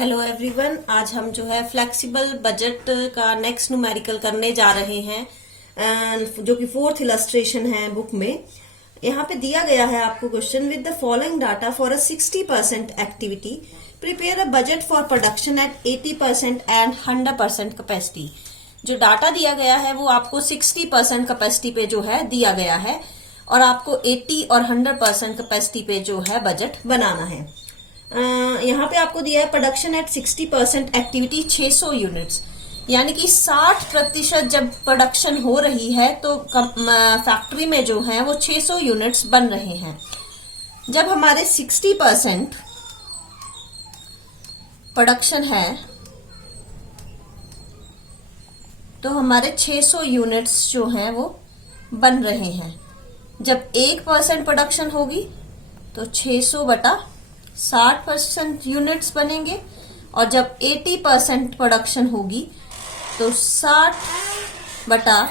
Hello everyone, आज हम जो है फ्लेक्सिबल बजट का नेक्स्ट न्यूमेरिकल करने जा रहे हैं, जो कि फोर्थ इलस्ट्रेशन है बुक में। यहाँ पे दिया गया है आपको question with the following data for a 60% activity prepare a budget for production at 80% and 100% capacity. जो डाटा दिया गया है वो आपको 60% कैपेसिटी पे जो है दिया गया है और आपको 80 और 100% कैपेसिटी पे जो है बजट बनाना है। यहाँ पे आपको दिया है प्रोडक्शन एट 60% एक्टिविटी 600 यूनिट्स, यानी कि 60% जब प्रोडक्शन हो रही है तो फैक्ट्री में जो है वो 600 यूनिट्स बन रहे हैं। जब हमारे 60% प्रोडक्शन है तो हमारे 600 यूनिट्स जो हैं वो बन रहे हैं। जब 1% प्रोडक्शन होगी तो 600 बटा 60% यूनिट्स बनेंगे और जब 80% प्रोडक्शन होगी तो 60 बटा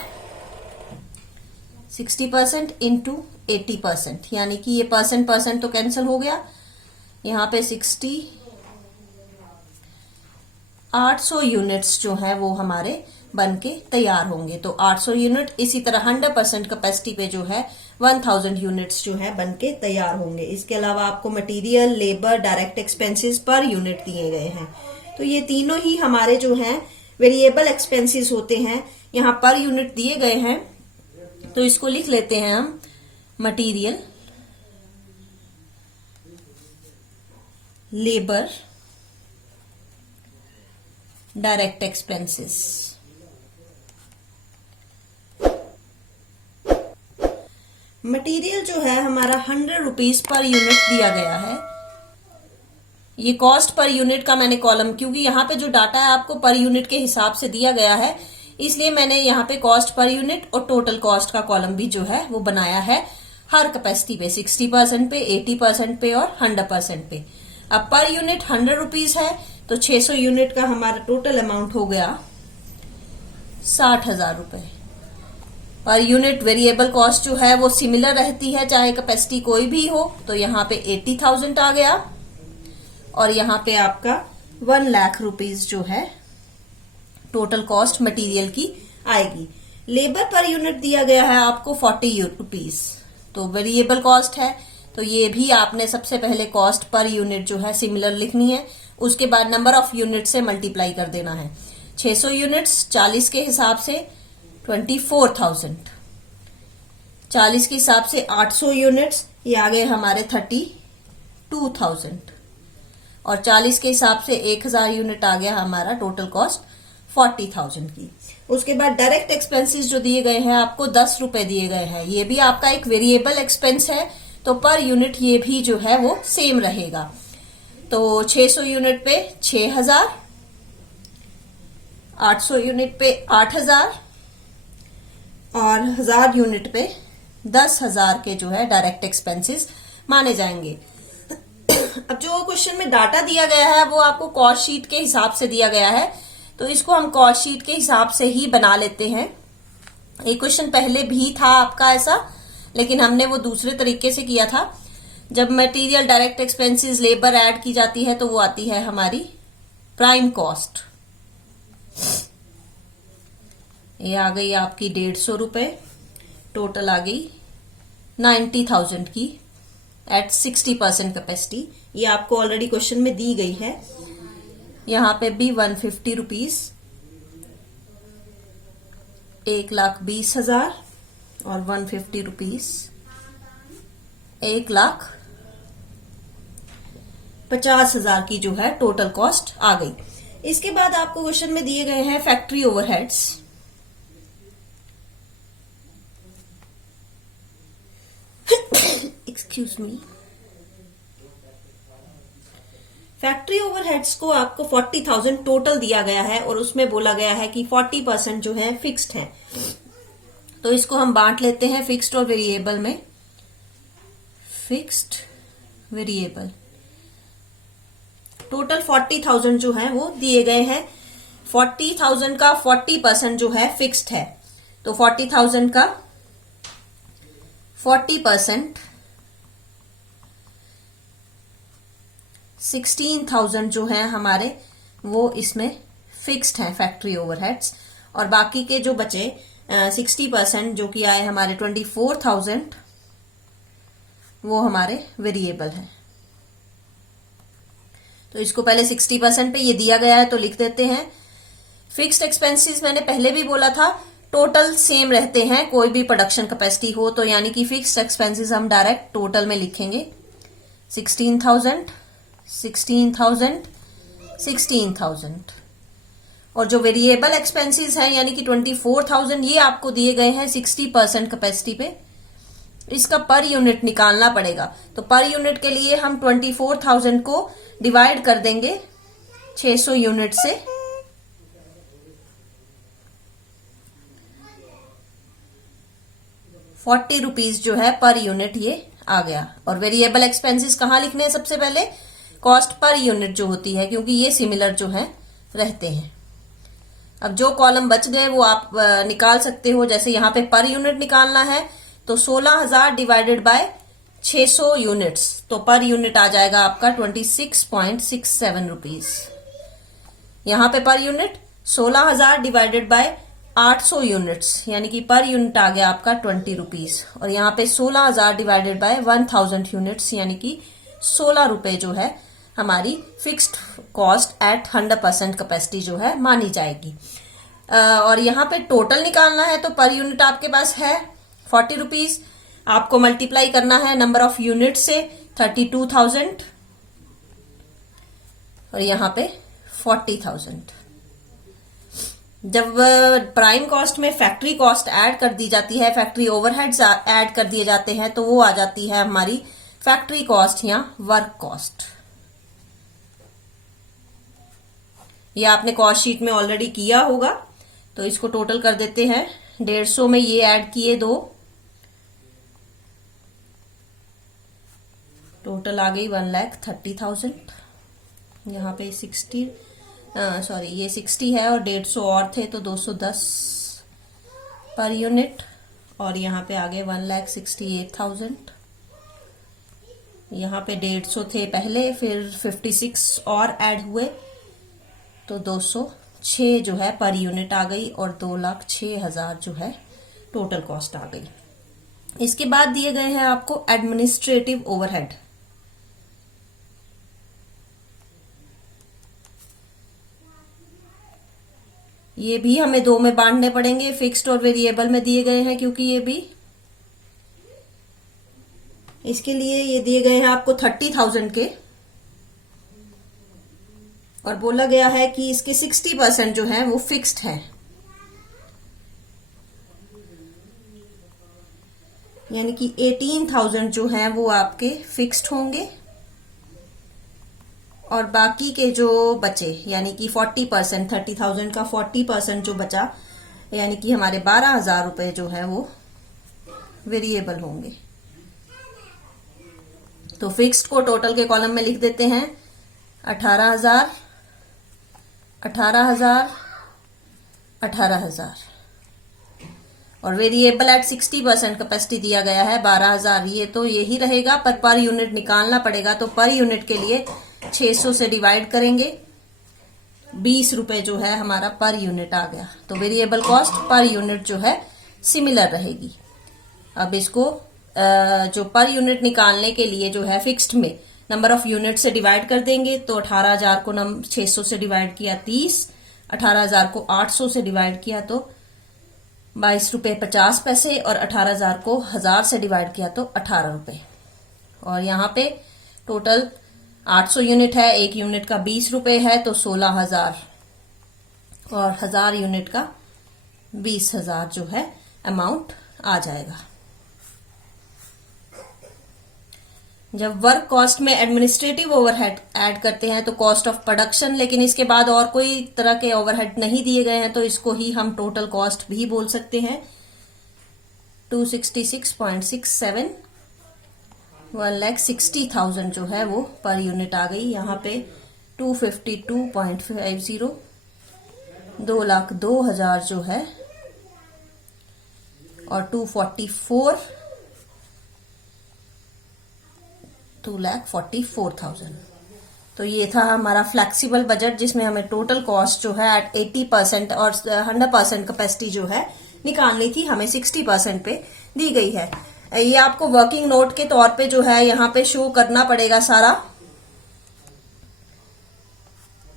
60% इंटू 80%, यानी कि ये परसेंट तो कैंसिल हो गया। यहाँ पे 800 यूनिट्स जो है वो हमारे बन के तैयार होंगे। तो 800 यूनिट, इसी तरह 100% कैपेसिटी पे जो है 1000 यूनिट्स जो है बन के तैयार होंगे। इसके अलावा आपको material, labour, direct expenses per unit दिए गए हैं। तो ये तीनों ही हमारे जो हैं वेरिएबल एक्सपेंसेस होते हैं, यहाँ पर यूनिट दिए गए हैं। तो इसको लिख लेते हैं हम material, labour, direct expenses. Material जो है हमारा 100 रुपीज पर यूनिट दिया गया है। ये कॉस्ट पर यूनिट का मैंने कॉलम, क्योंकि यहाँ पे जो डाटा है आपको पर यूनिट के हिसाब से दिया गया है, इसलिए मैंने यहाँ पे कॉस्ट पर यूनिट और टोटल कॉस्ट का कॉलम भी जो है वो बनाया है हर कैपेसिटी पे, 60% पे, 80% पे और 100% पे। अब पर यूनिट 100 रुपीज है तो 600 यूनिट का हमारा टोटल अमाउंट हो गया 60,000 रुपए। पर यूनिट वेरिएबल कॉस्ट जो है वो सिमिलर रहती है चाहे कैपेसिटी कोई भी हो। तो यहाँ पे 80,000 आ गया और यहाँ पे आपका 1 लाख रुपीज जो है टोटल कॉस्ट मटेरियल की आएगी। लेबर पर यूनिट दिया गया है आपको 40 रुपीज, तो वेरिएबल कॉस्ट है, तो ये भी आपने सबसे पहले कॉस्ट पर यूनिट जो है सिमिलर लिखनी है। उसके बाद नंबर ऑफ यूनिट से मल्टीप्लाई कर देना है। 600 यूनिट्स 40 के हिसाब से 24,000, 40 के हिसाब से 800 यूनिट्स, ये आ गए हमारे 32,000 और 40 के हिसाब से 1000 यूनिट आ गया हमारा टोटल कॉस्ट 40,000 की। उसके बाद डायरेक्ट एक्सपेंसेस जो दिए गए हैं आपको 10 रुपए दिए गए हैं, ये भी आपका एक वेरिएबल एक्सपेंस है, तो पर यूनिट ये भी जो है वो सेम रहेगा। तो 600 यूनिट पे 6,000, 800 यूनिट पे 8,000 और 1000 यूनिट पे 10,000 के जो है डायरेक्ट एक्सपेंसेस माने जाएंगे। अब जो क्वेश्चन में डाटा दिया गया है वो आपको कॉस्ट शीट के हिसाब से दिया गया है, तो इसको हम कॉस्ट शीट के हिसाब से ही बना लेते हैं। एक क्वेश्चन पहले भी था आपका ऐसा, लेकिन हमने वो दूसरे तरीके से किया था। जब material, direct expenses, labour add की जाती है तो वो आती है हमारी प्राइम कॉस्ट। ये आ गई आपकी 150 रुपए, टोटल आ गई 90,000 की एट 60% कैपेसिटी। ये आपको ऑलरेडी क्वेश्चन में दी गई है। यहाँ पे भी 150 रुपीज, 1,20,000 और 150 रुपीज 1,50,000 की जो है टोटल कॉस्ट आ गई। इसके बाद आपको क्वेश्चन में दिए गए हैं factory overheads. Excuse me. Factory overheads को आपको 40,000 टोटल दिया गया है और उसमें बोला गया है कि 40% जो है फिक्स्ड है। तो इसको हम बांट लेते हैं फिक्स्ड और वेरिएबल में। फिक्स्ड, वेरिएबल, टोटल 40,000 जो है वो दिए गए हैं। 40,000 का 40% जो है फिक्स्ड है, तो 40,000 का 40% 16,000 जो है हमारे वो इसमें फिक्स्ड हैं फैक्ट्री ओवरहेड्स, और बाकी के जो बचे 60% जो कि आए हमारे 24,000 वो हमारे वेरिएबल हैं। तो इसको पहले 60% पे ये दिया गया है तो लिख देते हैं। फिक्स्ड एक्सपेंसेस मैंने पहले भी बोला था टोटल सेम रहते हैं कोई भी प्रोडक्शन कैपेसिटी हो, तो यानी कि फिक्स्ड एक्सपेंसेस हम डायरेक्ट टोटल में लिखेंगे 16,000 16,000 16,000। और जो वेरिएबल एक्सपेंसेस हैं यानी कि 24,000 ये आपको दिए गए हैं 60% कैपेसिटी पे, इसका पर यूनिट निकालना पड़ेगा। तो पर यूनिट के लिए हम 24,000 को डिवाइड कर देंगे 600 यूनिट से, ₹40 जो है पर यूनिट ये आ गया। और वेरिएबल एक्सपेंसेस कहाँ लिखने हैं? सबसे पहले कॉस्ट पर यूनिट जो होती है, क्योंकि ये सिमिलर जो है रहते हैं। अब जो कॉलम बच गए वो आप निकाल सकते हो। जैसे यहाँ पे पर यूनिट निकालना है तो 16,000 डिवाइडेड बाय 600 यूनिट्स, तो पर यूनिट आ जाएगा आपका 26.67 रुपीज। यहाँ पे per unit 16,000 divided by 800 units यानी कि पर यूनिट आ गया आपका 20 रुपीज। और यहाँ पे 16,000 डिवाइडेड बाय 1000 यूनिट्स यानी कि 16 रुपए जो है हमारी फिक्स्ड कॉस्ट एट 100% कैपेसिटी जो है मानी जाएगी। और यहाँ पे टोटल निकालना है तो पर यूनिट आपके पास है 40 रुपीज, आपको मल्टीप्लाई करना है नंबर ऑफ यूनिट से 32,000 और यहाँ पे 40,000। जब प्राइम कॉस्ट में फैक्ट्री कॉस्ट ऐड कर दी जाती है, फैक्ट्री ओवरहेड्स ऐड कर दिए जाते हैं, तो वो आ जाती है हमारी फैक्ट्री कॉस्ट या वर्क कॉस्ट। ये आपने कॉस्ट शीट में ऑलरेडी किया होगा, तो इसको टोटल कर देते हैं। 150 में ये ऐड किए 2, टोटल आ गई 1,30,000। यहाँ पे 60 ये 60 है और 150 और थे तो 210 पर यूनिट। और यहाँ पे आ गए 1,68,000। यहाँ पे 150 थे पहले, फिर 56 और ऐड हुए तो 206 जो है पर यूनिट आ गई और 2,06,000 जो है टोटल कॉस्ट आ गई। इसके बाद दिए गए हैं आपको एडमिनिस्ट्रेटिव ओवरहेड। ये भी हमें 2 में बांटने पड़ेंगे, फिक्स्ड और वेरिएबल में दिए गए हैं, क्योंकि ये भी इसके लिए ये दिए गए हैं आपको 30,000 के, और बोला गया है कि इसके 60% जो है वो फिक्स्ड है, यानी कि 18,000 जो है वो आपके फिक्स्ड होंगे और बाकी के जो बचे यानी कि 40%, 30,000 का 40% जो बचा यानी कि हमारे 12,000 रुपए जो है वो वेरिएबल होंगे। तो फिक्स्ड को टोटल के कॉलम में लिख देते हैं 18,000, 18,000, 18,000। और वेरिएबल एट 60% कैपेसिटी दिया गया है 12,000, ये तो यही रहेगा, पर यूनिट निकालना पड़ेगा। तो पर यूनिट के लिए 600 से डिवाइड करेंगे, 20 रुपए जो है हमारा पर यूनिट आ गया। तो वेरिएबल कॉस्ट पर यूनिट जो है सिमिलर रहेगी। अब इसको जो पर यूनिट निकालने के लिए जो है फिक्स्ड में नंबर ऑफ यूनिट से डिवाइड कर देंगे। तो 18,000 को 600 से डिवाइड किया 30, 18,000 को 800 से डिवाइड किया तो 22 रुपए 50 पैसे, और 18,000 को 1000 से डिवाइड किया तो 18 रुपए। और यहाँ पे टोटल 800 यूनिट है, एक यूनिट का 20 रुपए है तो 16,000, और 1000 यूनिट का 20,000 जो है अमाउंट आ जाएगा। जब वर्क कॉस्ट में एडमिनिस्ट्रेटिव ओवरहेड ऐड करते हैं तो कॉस्ट ऑफ प्रोडक्शन, लेकिन इसके बाद और कोई तरह के ओवरहेड नहीं दिए गए हैं तो इसको ही हम टोटल कॉस्ट भी बोल सकते हैं। 266.67, 1,60,000 जो है वो पर यूनिट आ गई। यहाँ पे 252.50, 2,02,000 जो है, और 244, 2,44,000। तो ये था हमारा फ्लेक्सिबल बजट, जिसमें हमें टोटल कॉस्ट जो है एट 80% और 100% कैपेसिटी जो है निकालनी थी, हमें 60% पे दी गई है। ये आपको वर्किंग नोट के तौर पे जो है यहाँ पे शो करना पड़ेगा सारा।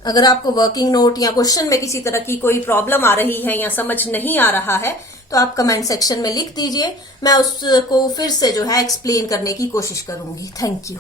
अगर आपको वर्किंग नोट या क्वेश्चन में किसी तरह की कोई प्रॉब्लम आ रही है या समझ नहीं आ रहा है तो आप कमेंट सेक्शन में लिख दीजिए, मैं उसको फिर से जो है एक्सप्लेन करने की कोशिश करूंगी। Thank you.